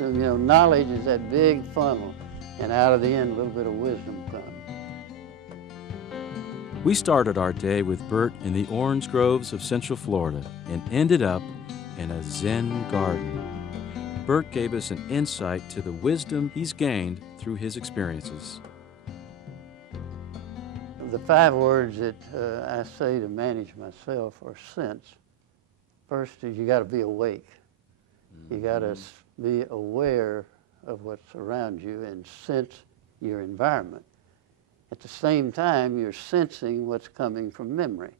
wisdom, you know, knowledge is that big funnel, and out of the end, a little bit of wisdom comes. We started our day with Bert in the orange groves of Central Florida and ended up in a Zen garden. Bert gave us an insight to the wisdom he's gained through his experiences. The 5 words that I say to manage myself are sense. First is you got to be awake. You got to be aware of what's around you and sense your environment. At the same time, you're sensing what's coming from memory.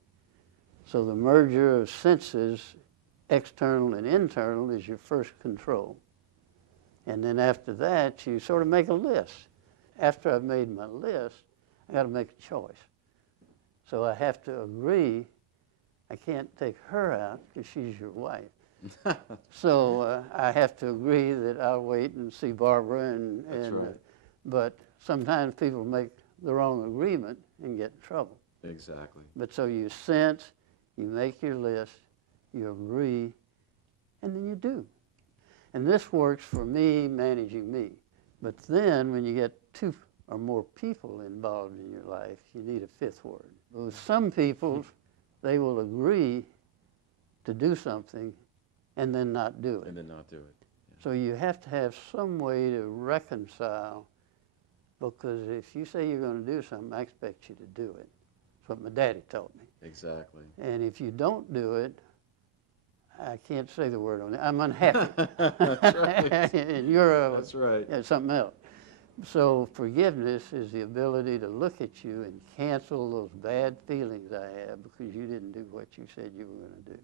So the merger of senses, external and internal, is your first control. And then after that, you sort of make a list. After I've made my list, I got to make a choice. So I have to agree. I can't take her out because she's your wife. So I have to agree that I'll wait and see Barbara. That's right. But sometimes people make the wrong agreement and get in trouble. Exactly. But so you sense, you make your list, you agree, and then you do. And this works for me managing me. But then when you get 2 or more people involved in your life, you need a 5th word. With some people, they will agree to do something and then not do it. And then not do it. Yeah. So you have to have some way to reconcile, because if you say you're going to do something, I expect you to do it. That's what my daddy taught me. Exactly. And if you don't do it, I can't say the word on it. I'm unhappy. That's right. And you're That's right. Something else. So forgiveness is the ability to look at you and cancel those bad feelings I have because you didn't do what you said you were going to do.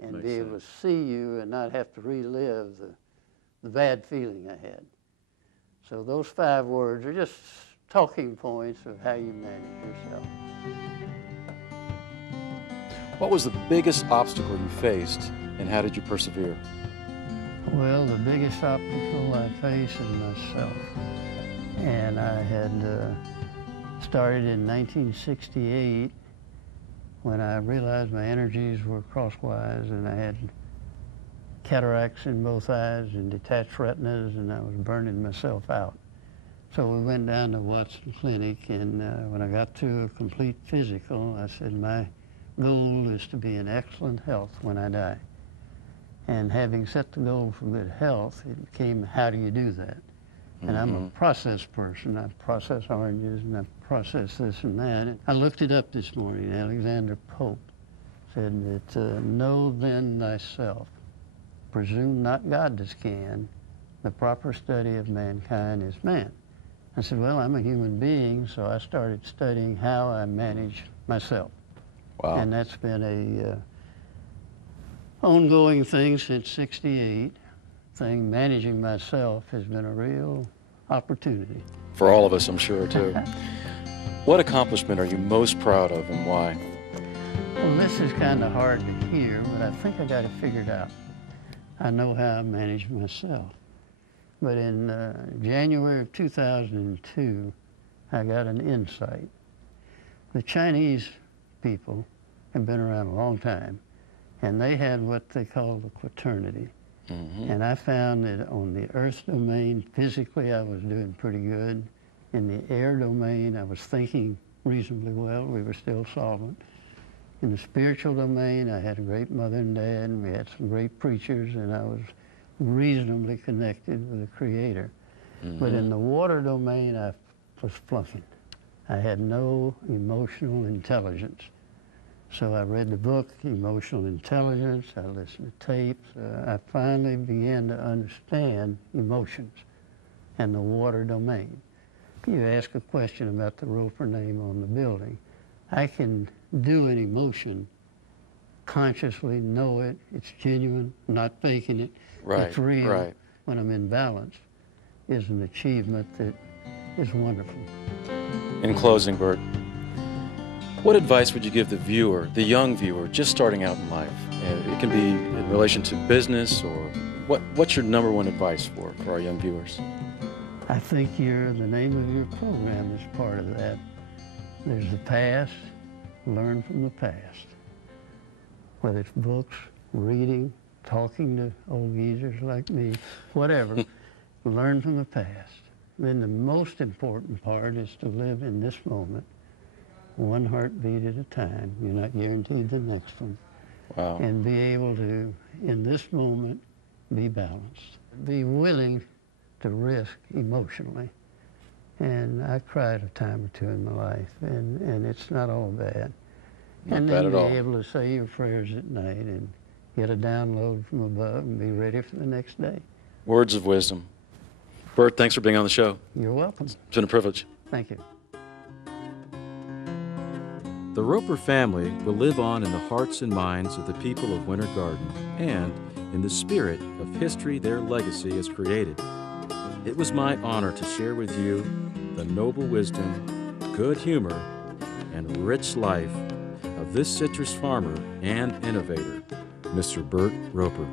And Makes be able sense. to see you and not have to relive the bad feeling I had. So those 5 words are just talking points of how you manage yourself. What was the biggest obstacle you faced, and how did you persevere? Well, the biggest obstacle I face is myself. And I had started in 1968 when I realized my energies were crosswise and I had cataracts in both eyes and detached retinas, and I was burning myself out. So we went down to Watson Clinic, and when I got to a complete physical, I said, my goal is to be in excellent health when I die. And having set the goal for good health, it became, how do you do that? And I'm a process person. I process oranges and I process this and that. And I looked it up this morning. Alexander Pope said that, know then thyself, presume not God to scan, the proper study of mankind is man. I said, well, I'm a human being, so I started studying how I manage myself. Wow. And that's been a ongoing thing since '68. Managing myself has been a real opportunity. For all of us, I'm sure, too. What accomplishment are you most proud of, and why? Well, this is kind of hard to hear, but I think I got it figured out. I know how I manage myself. But in January of 2002, I got an insight. The Chinese people have been around a long time, and they had what they call the quaternity. And I found that on the earth domain, physically, I was doing pretty good. In the air domain, I was thinking reasonably well. We were still solvent. In the spiritual domain, I had a great mother and dad, and we had some great preachers, and I was reasonably connected with the Creator. But in the water domain, I was flunking. I had no emotional intelligence. So I read the book, Emotional Intelligence, I listened to tapes. I finally began to understand emotions and the water domain. You ask a question about the Roper name on the building. I can do an emotion, consciously know it, it's genuine, not faking it, it's real. When I'm in balance, is an achievement that is wonderful. In closing, Bert, what advice would you give the viewer, the young viewer, just starting out in life? It can be in relation to business, or what's your #1 advice for our young viewers? I think the name of your program is part of that. There's the past, learn from the past. Whether it's books, reading, talking to old geezers like me, whatever. Learn from the past. Then the most important part is to live in this moment, one heartbeat at a time. You're not guaranteed the next one. Wow. And be able to, in this moment, be balanced. Be willing to risk emotionally. And I cried a time or two in my life, and it's not all bad. Not bad at all. And then be able to say your prayers at night and get a download from above and be ready for the next day. Words of wisdom. Bert, thanks for being on the show. You're welcome. It's been a privilege. Thank you. The Roper family will live on in the hearts and minds of the people of Winter Garden and in the spirit of history their legacy has created. It was my honor to share with you the noble wisdom, good humor, and rich life of this citrus farmer and innovator, Mr. Bert Roper.